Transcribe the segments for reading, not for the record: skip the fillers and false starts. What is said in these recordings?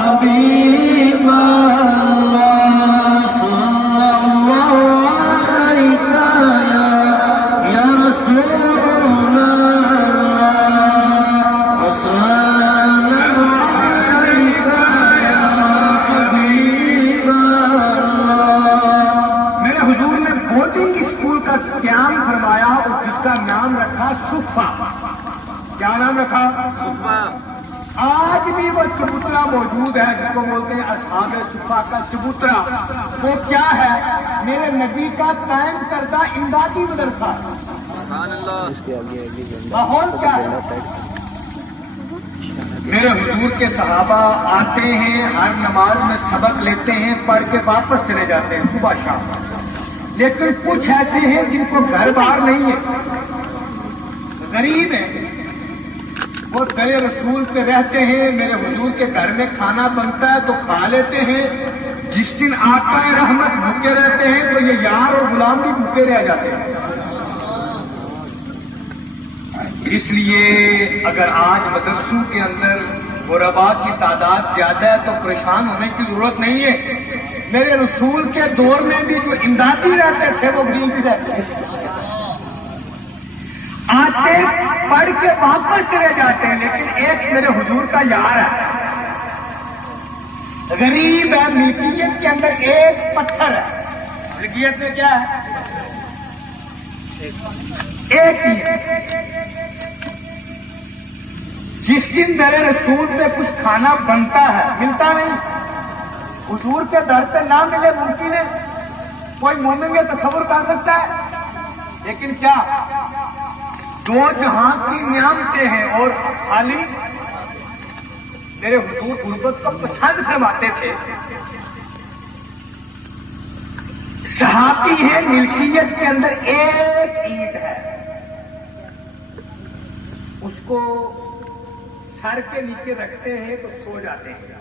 حبیب اللہ صلی اللہ علیہ یا رسول اللہ وسلم علیک یا حبیب اللہ۔ میرے حضور نے بورڈنگ اسکول کا قیام فرمایا اور جس کا نام رکھا صفا۔ کیا نام رکھا؟ صفا۔ آج بھی وہ چبوترا موجود ہے جس کو بولتے ہیں اصحاب صفا کا چبوترا۔ وہ کیا ہے؟ میرے نبی کا قائم کردہ امدادی مدرسہ۔ سبحان اللہ۔ ماحول کیا ہے؟ میرے حضور کے صحابہ آتے ہیں، ہر نماز میں سبق لیتے ہیں، پڑھ کے واپس چلے جاتے ہیں صبح شام۔ لیکن کچھ ایسے ہیں جن کو گھر بار نہیں ہے، غریب ہیں، وہ در رسول پہ رہتے ہیں۔ میرے حضور کے گھر میں کھانا بنتا ہے تو کھا لیتے ہیں۔ جس دن آقا رحمت بھوکے رہتے ہیں تو یہ یار اور غلام بھی بھوکے رہ جاتے ہیں۔ اس لیے اگر آج مدرسوں کے اندر غرباء کی تعداد زیادہ ہے تو پریشان ہونے کی ضرورت نہیں ہے۔ میرے رسول کے دور میں بھی جو امدادی رہتے تھے وہ غریب بھی رہتے تھے، آتے پڑھ کے واپس چلے جاتے ہیں۔ لیکن ایک میرے حضور کا یار ہے، غریب ہے، ملکیت کے اندر ایک پتھر ہے۔ ملکیت میں کیا ہے؟ ایک ہی ہے۔ جس دن میرے رسول سے کچھ کھانا بنتا ہے، ملتا نہیں، حضور کے در پہ نہ ملے ممکن ہے، کوئی مومن یہ تصور کر سکتا ہے؟ لیکن کیا دو جہاں کی نعمتیں ہیں اور خالی میرے حضور غربت کو پسند فرماتے تھے۔ صحابی ہے، ملکیت کے اندر ایک عید ہے، اس کو سر کے نیچے رکھتے ہیں تو سو جاتے ہیں۔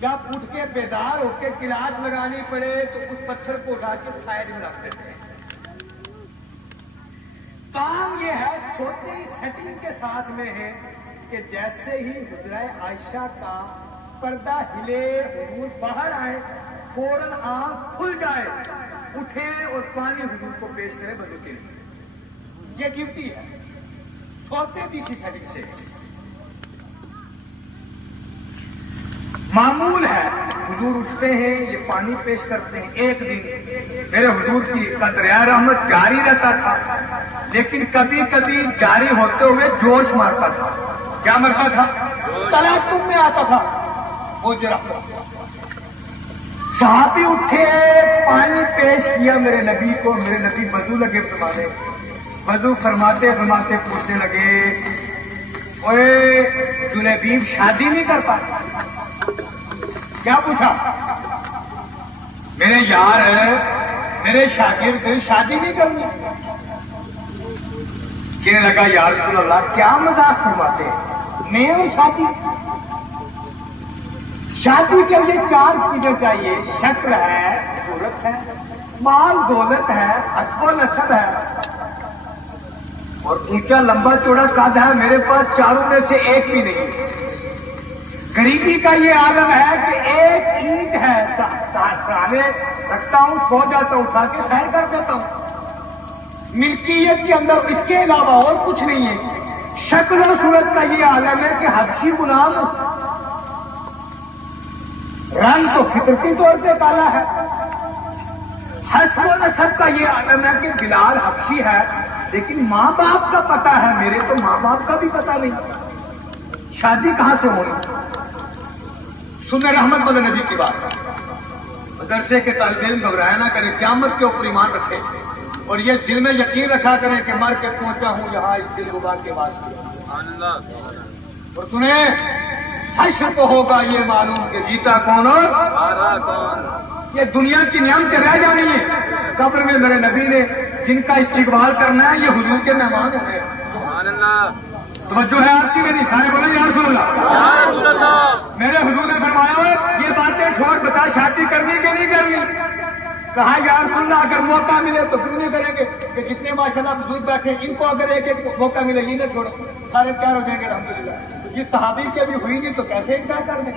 جب اٹھ کے بیدار ہو کے کلاس لگانی پڑے تو اس پتھر کو اٹھا کے سائڈ میں رکھ دیتے ہیں۔ کام یہ ہے، سوتے ہی سیٹنگ کے ساتھ میں ہے کہ جیسے ہی حجرہ عائشہ کا پردہ ہلے، حضور باہر آئے، فوراً آنکھ کھل جائے، اٹھے اور پانی حضور کو پیش کرے وضو کے لیے۔ یہ ڈیوٹی ہے، سوتے بھی اسی سیٹنگ سے۔ معمول ہے، حضور اٹھتے ہیں، یہ پانی پیش کرتے ہیں۔ ایک دن میرے حضور کی قدریا رحمت جاری رہتا تھا، لیکن کبھی کبھی جاری ہوتے ہوئے جوش مارتا تھا۔ کیا مرتا تھا؟ تلاقم میں آتا تھا وہ رحمت۔ صحابی اٹھے، پانی پیش کیا میرے نبی کو، میرے نبی وضو لگے فرمانے، وضو فرماتے فرماتے پوچھنے لگے، اوے جلیبیب شادی نہیں کرتا؟ کیا پوچھا؟ میرے یار ہے، میرے شاگرد شادی نہیں کرنی؟ کہنے لگا یا رسول اللہ کیا مذاق فرماتے ہیں، میں ہوں شادی؟ شادی کے لیے چار چیزیں چاہیے، شکل ہے، صورت ہے، مال دولت ہے، حسب و نسب ہے اور اونچا لمبا چوڑا قد ہے۔ میرے پاس چاروں میں سے ایک بھی نہیں۔ غریبی کا یہ عالم ہے کہ ایک عید ہے، سہارے رکھتا ہوں، سو جاتا ہوں، اٹھا کے سیر کر دیتا ہوں۔ ملکیت کے اندر اس کے علاوہ اور کچھ نہیں ہے۔ شکل و صورت کا یہ عالم ہے کہ حبشی غلام، رنگ تو فطرتی طور پہ کالا ہے۔ حسب و نسب کا یہ عالم ہے کہ بلال حبشی ہے، لیکن ماں باپ کا پتہ ہے، میرے تو ماں باپ کا بھی پتہ نہیں۔ شادی کہاں سے ہونی؟ سنیں رحمت والے نبی کی بات، مدرسے کے طالب علم گھبرایا نہ کریں، قیامت کے اوپر ایمان رکھیں اور یہ دل میں یقین رکھا کریں کہ مر کے پہنچا ہوں یہاں اس دل ربا کے واسطے۔ اور سنیں، حشر کو ہوگا یہ معلوم کہ جیتا کون اور ہارا کون۔ یہ دنیا کی نعمتیں رہ جانی ہے، قبر میں میرے نبی نے جن کا استقبال کرنا ہے یہ حضور کے مہمان ہیں۔ توجہ ہے آپ کی میری؟ سارے بولے یا رسول اللہ۔ میرے حضور نے فرمایا یہ باتیں چھوڑ، بتا شادی کرنی کہ نہیں کرنی؟ کہا یا رسول اللہ اگر موقع ملے تو کیوں نہیں کریں گے، کہ جتنے ماشاءاللہ بزرگ بیٹھے ان کو اگر ایک ایک موقع ملے یہ نہ چھوڑو، سارے تیار ہو جائیں گے الحمدللہ۔ جس صحابی کی ابھی ہوئی نہیں تو کیسے انکار کر دیں؟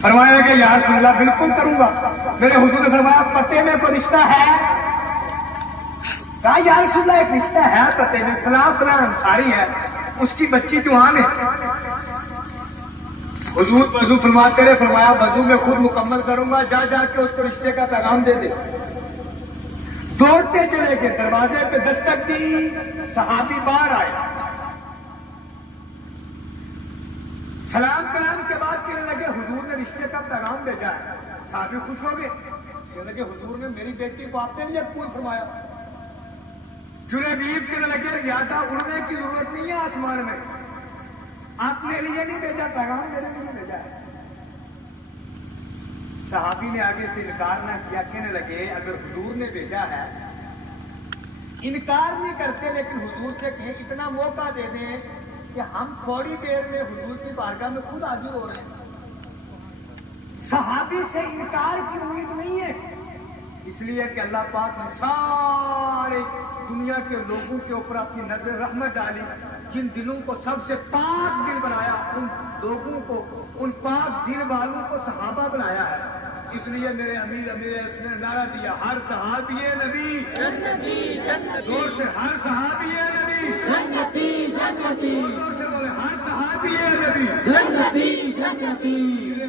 فرمایا کہ یا رسول اللہ بالکل کروں گا. میرے حضور نے فرمایا پتے میں کوئی رشتہ ہے؟ کہا یا رسول اللہ ایک رشتہ ہے پتے میں، فلاں فلاں انصاری ہے، اس کی بچی جوان ہے. حضور وضو فرماتے رہے، فرمایا وضو میں خود مکمل کروں گا، جا جا کے اس کو رشتے کا پیغام دے دے. دوڑتے چلے گئے، دروازے پہ دستک دی، صحابی باہر آئے، سلام کلام کے بعد کہنے لگے حضور نے رشتے کا پیغام بھیجا ہے. صحابی خوش ہو گئے، کہنے لگے حضور نے میری بیٹی کو آپ نے لیے قبول فرمایا. جلیبیب کہنے لگے زیادہ اڑنے کی ضرورت نہیں ہے آسمان میں، آپ نے لیے نہیں بھیجا پیغام، میرے لیے بھیجا ہے. صحابی نے آگے سے انکار نہ کیا، کہنے لگے اگر حضور نے بھیجا ہے انکار نہیں کرتے، لیکن حضور سے کہیں اتنا موقع دے دیں کہ ہم تھوڑی دیر میں حضور کی بارگاہ میں خود حاضر ہو رہے ہیں. صحابی سے انکار کی امید نہیں ہے، اس لیے کہ اللہ پاک نے سارے دنیا کے لوگوں کے اوپر اپنی نظر رحمت ڈالی. جن دلوں کو سب سے پاک دل بنایا، ان لوگوں کو، ان پاک دل والوں کو صحابہ بنایا ہے. اس لیے میرے امیر نے نعرہ دیا، ہر صحابی نبی جنتی جنتی، زور سے ہر صحابی نبی جنتی جنتی، زور سے بولے ہر صحابی نبی جنتی جنتی.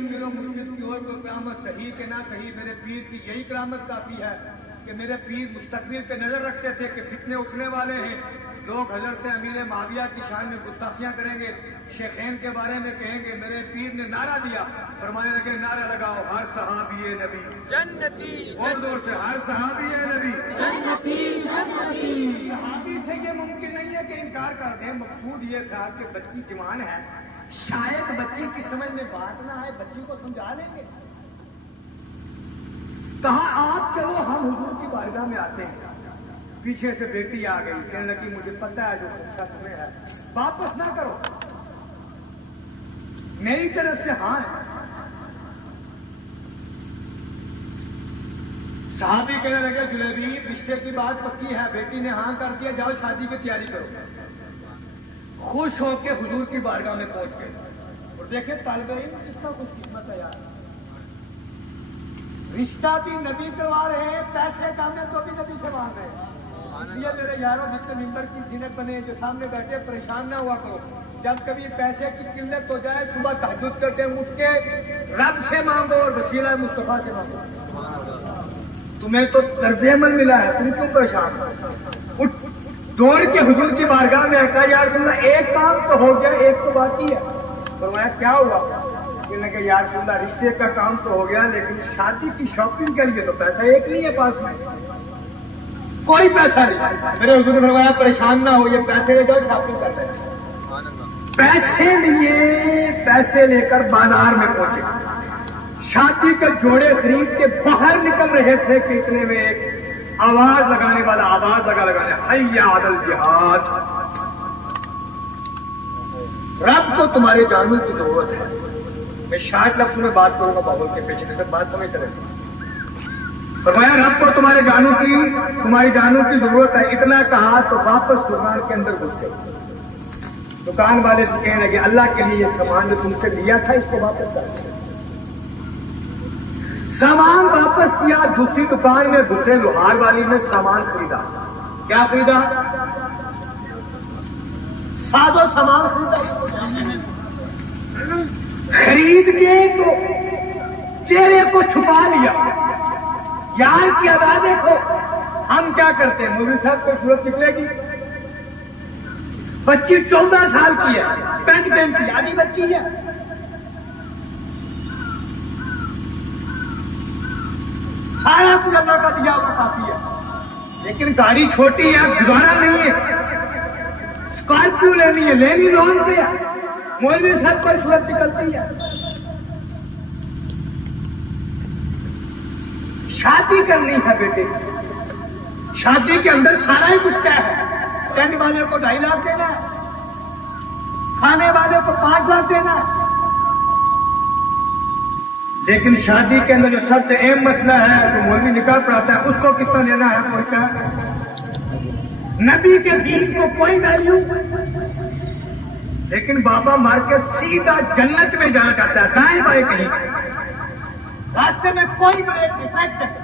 میرے مرشد کی اور کوئی کرامت صحیح کہ نہ صحیح، میرے پیر کی یہی کرامت کافی ہے کہ میرے پیر مستقبل پہ نظر رکھتے تھے کہ فتنے اٹھنے والے ہیں، لوگ حضرت امیر معاویہ کی شان میں گستاخیاں کریں گے، شیخین کے بارے میں کہیں گے. میرے پیر نے نعرہ دیا، فرمانے لگے نعرہ لگاؤ ہر صحابی نبی جنتی، اور زور سے ہر صحابی نبی جنتی جنتی. صحابی سے یہ ممکن نہیں ہے کہ انکار کر دیں. مقصود یہ تھا کہ بچی جوان ہے، شاید بچی کی سمجھ میں بات نہ آئے، بچی کو سمجھا لیں گے. کہا آپ چلو ہم حضور کی بارگاہ میں آتے ہیں. پیچھے سے بیٹی آ گئی، کہنے لگی مجھے پتہ ہے جو خدشہ تمہیں ہے، واپس نہ کرو، میری طرف سے ہاں ہے. صحابی کہنے لگے جلیبی رشتے کی بات پکی ہے، بیٹی نے ہاں کر دیا، جاؤ شادی کی تیاری کرو. خوش ہو کے حضور کی بارگاہ میں پہنچ گئے. اور دیکھیں طالب علم کتنا خوش قسمت ہے یار، رشتہ بھی نبی کروا رہے ہیں، پیسے کام ہے تو بھی نبی سے مانگ رہے ہیں. اس لیے میرے یاروں جتنے ممبر کی زینت بنے جو سامنے بیٹھے پریشان نہ ہوا کرو. جب کبھی پیسے کی قلت ہو جائے صبح تہجد کرتے اٹھ کے رب سے مانگو اور وسیلہ مصطفیٰ سے مانگو. تمہیں تو طرز عمل ملا ہے، تم کیوں پریشان ہو؟ اٹھ دوڑ کے حضور کی بارگاہ میں کہا یا رسول اللہ ایک کام تو ہو گیا، ایک تو باقی ہے. فرمایا کیا ہوا؟ کہنے لگے یا رسول اللہ رشتے کا کام تو ہو گیا، لیکن شادی کی شاپنگ کے لیے تو پیسہ ایک نہیں ہے پاس میں، کوئی پیسہ نہیں. میرے حضور نے فرمایا پریشان نہ ہو، یہ پیسے لے جاؤ شاپنگ کر لیں. پیسے لے کر بازار میں پہنچے، شادی کے جوڑے خرید کے باہر نکل رہے تھے کہ اتنے میں ایک آواز لگانے والا آواز لگانے حی علی الجہاد. رب کو تمہارے جانوں کی ضرورت ہے. میں شاید لفظوں میں بات کروں گا، بابل کے پیچھے سے بات سمجھتے رہتے. فرمایا رب کو تمہاری جانوں کی ضرورت ہے. اتنا کہا تو واپس دکان کے اندر گھس گئے. دکان والے سے کہنے لگے اللہ کے لیے یہ سامان جو تم سے لیا تھا اس کو واپس کر. سامان واپس کیا، دوسری دکان میں گھسے، لوہار والی میں سامان خریدا. کیا خریدا؟ سادہ سامان خریدا. خرید کے تو چہرے کو چھپا لیا. یار کی ادا دیکھو، ہم کیا کرتے ہیں، مولوی صاحب کو صورت نکلے گی، بچی 14 سال کی ہے، پینٹ پہنتی آدھی بچی ہے، سارا کچھ اللہ کا دیا ہوا کافی ہے، لیکن گاڑی چھوٹی ہے، گزارا نہیں ہے، اسکارپیو لینی ہے، لینی لون پہ ہے، مولوی صاحب پر صورت نکلتی ہے. شادی کرنی ہے بیٹے، شادی کے اندر سارا ہی کچھ کیا ہے. ٹینٹ والے کو 2.5 لاکھ دینا ہے، کھانے والے کو 5 لاکھ دینا ہے، لیکن شادی کے اندر جو سب سے اہم مسئلہ ہے جو مولوی نکاح پڑھاتا ہے اس کو کتنا لینا ہے، پہنچا نبی کے دین کو کوئی ویلیو. لیکن بابا مار کے سیدھا جنت میں جانا چاہتا ہے، دائیں بائیں کہیں راستے میں کوئی بریک نہیں، فریکچر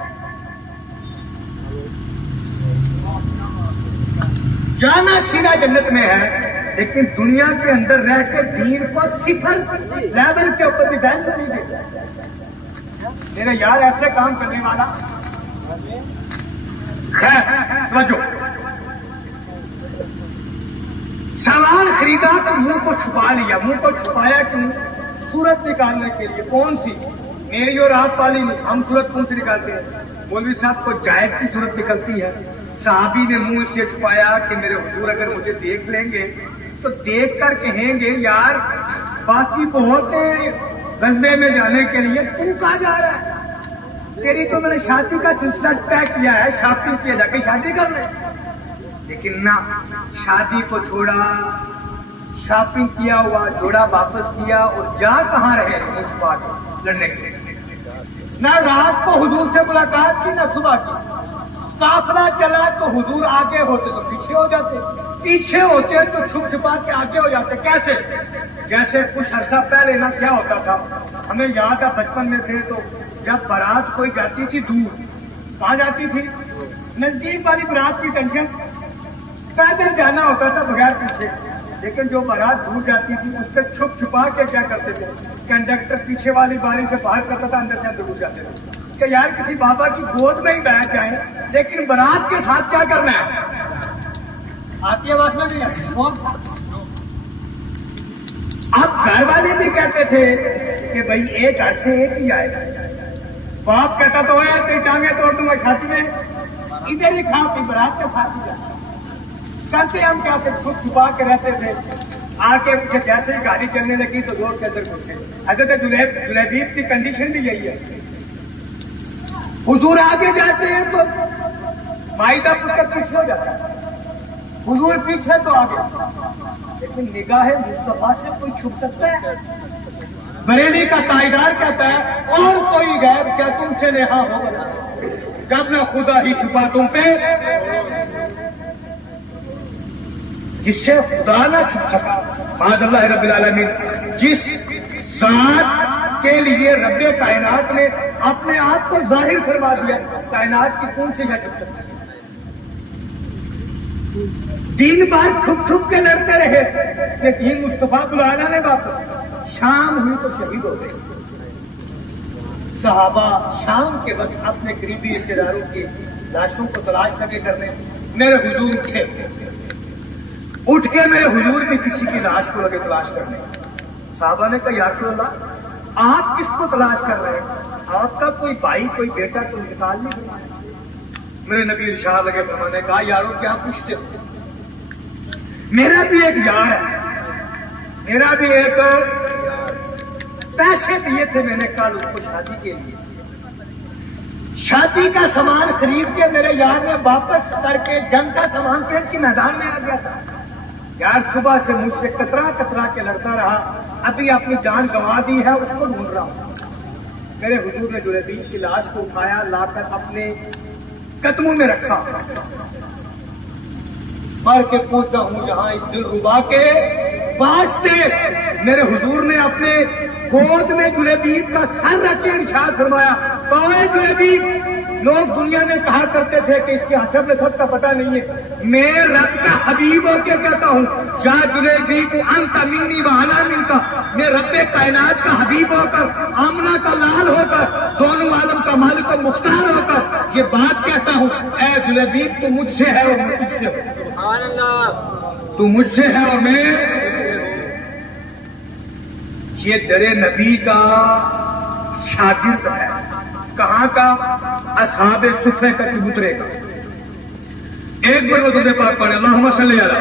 جانا سیدھا جنت میں ہے، لیکن دنیا کے اندر رہ کے دین کو صفر لیول کے اوپر بھی ڈائن نہیں دیتا۔ میرا یار ایسے کام کرنے والا خیر توجہ، سامان خریدا تو منہ کو چھپا لیا، منہ کو چھپایا کیوں؟ صورت نکالنے کے لیے۔ کون سی؟ میری اور آپ والی نہیں، ہم صورت کون سی نکالتے ہیں؟ مولوی صاحب کو جائز کی صورت نکلتی ہے۔ صحابی نے منہ اس لیے چھپایا کہ میرے حضور اگر مجھے دیکھ لیں گے تو دیکھ کر کہیں گے یار باقی بہت غزوے میں جانے کے لیے تم کہاں جا رہا ہے؟ تیری تو میں نے شادی کا سلسلہ طے کیا ہے، شاپنگ کیا، جا کے شادی کر لیں۔ لیکن نہ، شادی کو چھوڑا، شاپنگ کیا ہوا جوڑا واپس کیا اور جا کہاں رہے منہ چھپا کے لڑنے کے لیے۔ نہ رات کو حضور سے ملاقات کی، نہ صبح کی۔ قافلہ چلا تو حضور آگے ہوتے تو پیچھے ہو جاتے، پیچھے ہوتے تو چھپ چھپا کے آگے ہو جاتے۔ کیسے؟ جیسے کچھ عرصہ پہلے نہ کیا ہوتا تھا، ہمیں یاد ہے بچپن میں تھے تو جب بارات کوئی جاتی تھی دور، کہاں جاتی تھی؟ نزدیک والی بارات کی ٹینشن، پیدل جانا ہوتا تھا بغیر پیچھے، لیکن جو بارات دور جاتی تھی اس پہ چھپ چھپا کے کیا کرتے تھے؟ کنڈکٹر پیچھے والی باری سے باہر کرتا تھا، اندر سے اندر گھس جاتے تھے کہ یار کسی بابا کی گود میں ہی بیٹھ جائیں، لیکن بارات کے ساتھ کیا کرنا ہے؟ آتی آواز میں نہیں ہے۔ اب گھر والے بھی کہتے تھے کہ بھائی ایک گھر سے ایک ہی آئے گا۔ باپ کہتا تو ہے تیری ٹانگیں توڑ دوں گا شادی میں، ادھر ہی کھا پی، بارات کے ساتھ ہی جاتا۔ چلتے ہم کیا تھے، چھپ چھپا کے رہتے تھے، آ کے جیسے ہی گاڑی چلنے لگی تو زور سے اندر گھسے۔ حضرت جلیبیب کی کنڈیشن بھی یہی ہے، حضور آگے جاتے ہیں تو مائدہ پکڑ پیچھے ہو جاتا ہے، حضور پیچھے تو آگے، لیکن نگاہ مصطفیٰ سے کوئی چھپ سکتا ہے؟ بریلی کا تائیدار کہتا ہے اور کوئی غیب کیا تم سے نہا ہو جب نہ خدا ہی چھپا تم پہ، جس سے خدا نہ چھپ سکا۔ معاذ اللہ رب العالمین، جس ذات کے لیے رب کائنات نے اپنے آپ کو ظاہر فرما دیا، کائنات کی کون سی چھپ سکتا ہے؟ دن بھر چھپ چھپ کے لڑتے رہے، لیکن مصطفیٰ بلانا نے واپس، شام ہوئی تو شہید ہو گئے۔ صحابہ شام کے وقت اپنے قریبی رشتے داروں کی لاشوں کو تلاش لگے کرنے، میرے حضور اٹھ کے میرے حضور بھی کسی کی لاش کو لگے تلاش کرنے۔ صحابہ نے کہا یا رسول اللہ آپ کس کو تلاش کر رہے ہیں؟ آپ کا کوئی بھائی کوئی بیٹا کوئی انتقال نہیں ہوا؟ میرے نبی ارشاد لگے فرمانے کہا یارو کیا پوچھتے ہو؟ میرا بھی ایک یار ہے، میرا بھی ایک پیسے دیے تھے میں نے کل اس کو شادی کے لیے، شادی کا سامان خرید کے میرے یار نے واپس کر کے جنگ کا سامان پیش کے میدان میں آ گیا تھا۔ یار صبح سے مجھ سے کترا کترا کے لڑتا رہا، ابھی اپنی جان گنوا دی ہے، اس کو ڈھونڈ رہا ہوں۔ میرے حضور نے جلیبیب کی لاش کو اٹھایا، لا کر اپنے قدموں میں رکھا، مر کے پوچھتا ہوں یہاں اس دل ربا کے واسطے۔ میرے حضور نے اپنے گود میں جلیبیب کا سر رکھ کے ارشاد فرمایا کوئے جلیبیب، لوگ دنیا میں کہا کرتے تھے کہ اس کے حسب نسب کا پتہ نہیں ہے، میں رب کا حبیب ہو کے کہتا ہوں یا جلیبیب انت منی و انا منک، میں رب کائنات کا حبیب ہو کر، آمنہ کا لال ہو کر، دونوں عالم کا مالک و مختار ہو کر یہ بات کہتا ہوں، اے جلیبیب تو مجھ سے ہے اور میں تجھ سے ہوں۔ سبحان اللہ، تو مجھ سے ہے اور میں۔ یہ در نبی کا شاگرد ہے، کہاں کا؟ اصحاب صفے کا چبوترے کا۔ ایک بار وہ درود پاک پڑھے، اللہم صلی علی